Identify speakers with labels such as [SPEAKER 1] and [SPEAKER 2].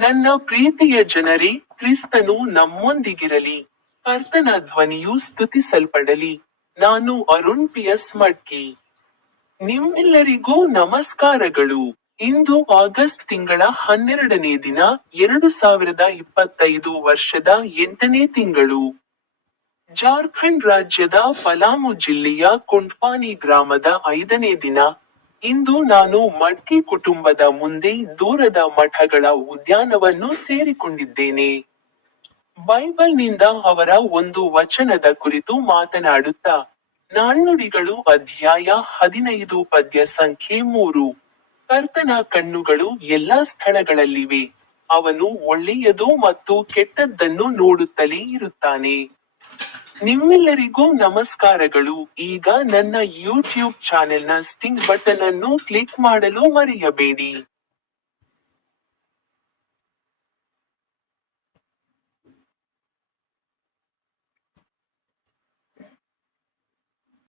[SPEAKER 1] ನನ್ನ ಪ್ರೀತಿಯ ಜನರೇ, ಕ್ರಿಸ್ತನು ನಮ್ಮೊಂದಿಗಿರಲಿ. ಕರ್ತನ ಧ್ವನಿಯು ಸ್ತುತಿಸಲ್ಪಡಲಿ. ನಾನು ಅರುಣ್ ಪಿಯಸ್ ಮಡ್ಕಿ. ನಿಮ್ಮೆಲ್ಲರಿಗೂ ನಮಸ್ಕಾರಗಳು. ಇಂದು ಆಗಸ್ಟ್ ತಿಂಗಳ ಹನ್ನೆರಡನೇ ದಿನ, ಎರಡು ಸಾವಿರದ ಇಪ್ಪತ್ತೈದು ವರ್ಷದ ಎಂಟನೇ ತಿಂಗಳು. ಜಾರ್ಖಂಡ್ ರಾಜ್ಯದ ಪಲಾಮು ಜಿಲ್ಲೆಯ ಕುಂಟ್ಪಾನಿ ಗ್ರಾಮದ ಐದನೇ ದಿನ ಇಂದು ನಾನು ಮಡ್ಕಿ ಕುಟುಂಬದ ಮುಂದೆ ದೂರದ ಮಠಗಳ ಉದ್ಯಾನವನ್ನು ಸೇರಿಕೊಂಡಿದ್ದೇನೆ. ಬೈಬಲ್ನಿಂದ ಅವರ ಒಂದು ವಚನದ ಕುರಿತು ಮಾತನಾಡುತ್ತಾ, ನಾಣ್ಣುಡಿಗಳು ಅಧ್ಯಾಯ ಹದಿನೈದು ಪದ್ಯ ಸಂಖ್ಯೆ ಮೂರು. ಕರ್ತನ ಕಣ್ಣುಗಳು ಎಲ್ಲಾ ಸ್ಥಳಗಳಲ್ಲಿವೆ. ಅವನು ಒಳ್ಳೆಯದು ಮತ್ತು ಕೆಟ್ಟದ್ದನ್ನು ನೋಡುತ್ತಲೇ ಇರುತ್ತಾನೆ. ನಿಮ್ಮೆಲ್ಲರಿಗೂ ನಮಸ್ಕಾರಗಳು. ಈಗ ನನ್ನ ಯೂಟ್ಯೂಬ್ ಚಾನೆಲ್ನ ಸ್ಟಿಂಗ್ ಬಟನ್ ಅನ್ನು ಕ್ಲಿಕ್ ಮಾಡಲು ಮರೆಯಬೇಡಿ.